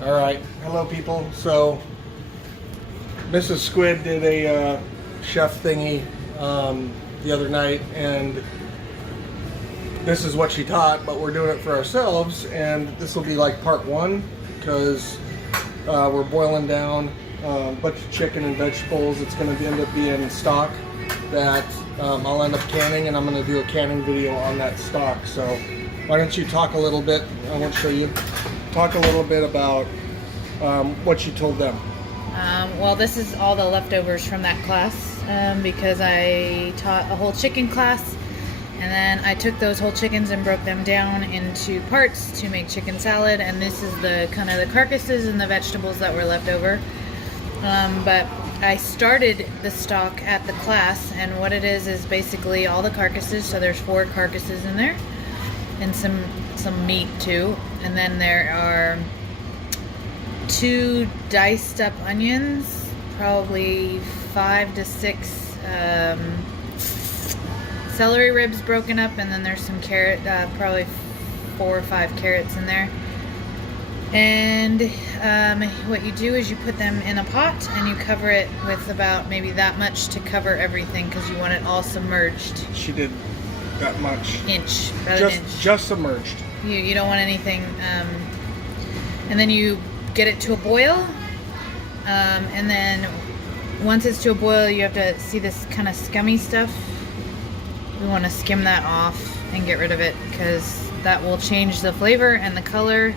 All right, hello people. So Mrs. Squid did a chef thingy the other night, and this is what she taught, but we're doing it for ourselves, and this will be like part one because we're boiling down a bunch of chicken and vegetables. It's going to end up being stock that I'll end up canning, and I'm going to do a canning video on that stock. So why don't you talk a little bit, I won't show you, talk a little bit about what you told them. Well, this is all the leftovers from that class because I taught a whole chicken class, and then I took those whole chickens and broke them down into parts to make chicken salad, and this is the kind of the carcasses and the vegetables that were left over. But I started the stock at the class, and what it is basically all the carcasses. So there's 4 carcasses in there, and some meat too, and then there are 2 diced up onions, probably 5 to 6 celery ribs broken up, and then there's some carrot, probably 4 or 5 carrots in there. And what you do is you put them in a pot and you cover it with about maybe that much to cover everything because you want it all submerged. She did that much. Just submerged. You don't want anything. And then you get it to a boil, and then once it's to a boil, you have to see this kind of scummy stuff. We want to skim that off and get rid of it because that will change the flavor and the color.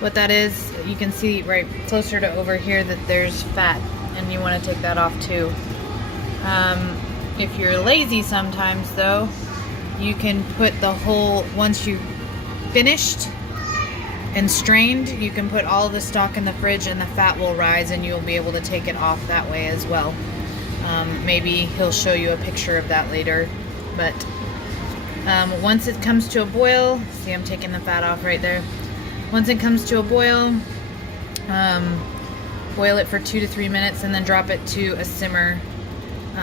What that is, you can see right closer to over here that there's fat, and you want to take that off too. If you're lazy sometimes though, you can put the whole, once you've finished and strained, you can put all the stock in the fridge and the fat will rise, and you'll be able to take it off that way as well. Maybe he'll show you a picture of that later. But once it comes to a boil, see, I'm taking the fat off right there. Once it comes to a boil, boil it for 2 to 3 minutes and then drop it to a simmer.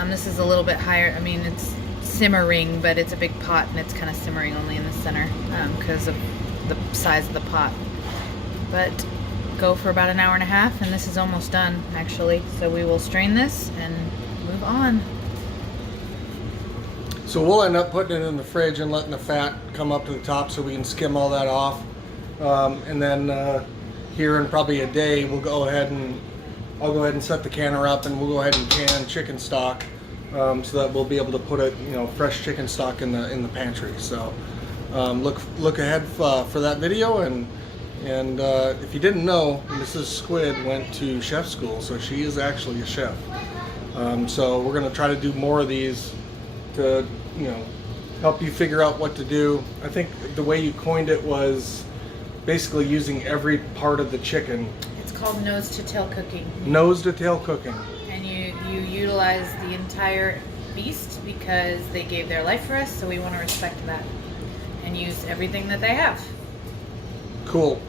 This is a little bit higher. I mean, it's simmering, but it's a big pot and it's kind of simmering only in the center because of the size of the pot. But go for about an hour and a half, and this is almost done actually. So we will strain this and move on. So we'll end up putting it in the fridge and letting the fat come up to the top so we can skim all that off. And then here in probably a day, I'll go ahead and set the canner up, and we'll go ahead and can chicken stock so that we'll be able to put it, fresh chicken stock in the pantry. So look ahead for that video, and if you didn't know, Mrs. Squid went to chef school, so she is actually a chef. So we're going to try to do more of these to help you figure out what to do. I think the way you coined it was basically using every part of the chicken. It's called nose to tail cooking. Nose to tail cooking. And you utilize the entire beast because they gave their life for us, so we want to respect that and use everything that they have. Cool.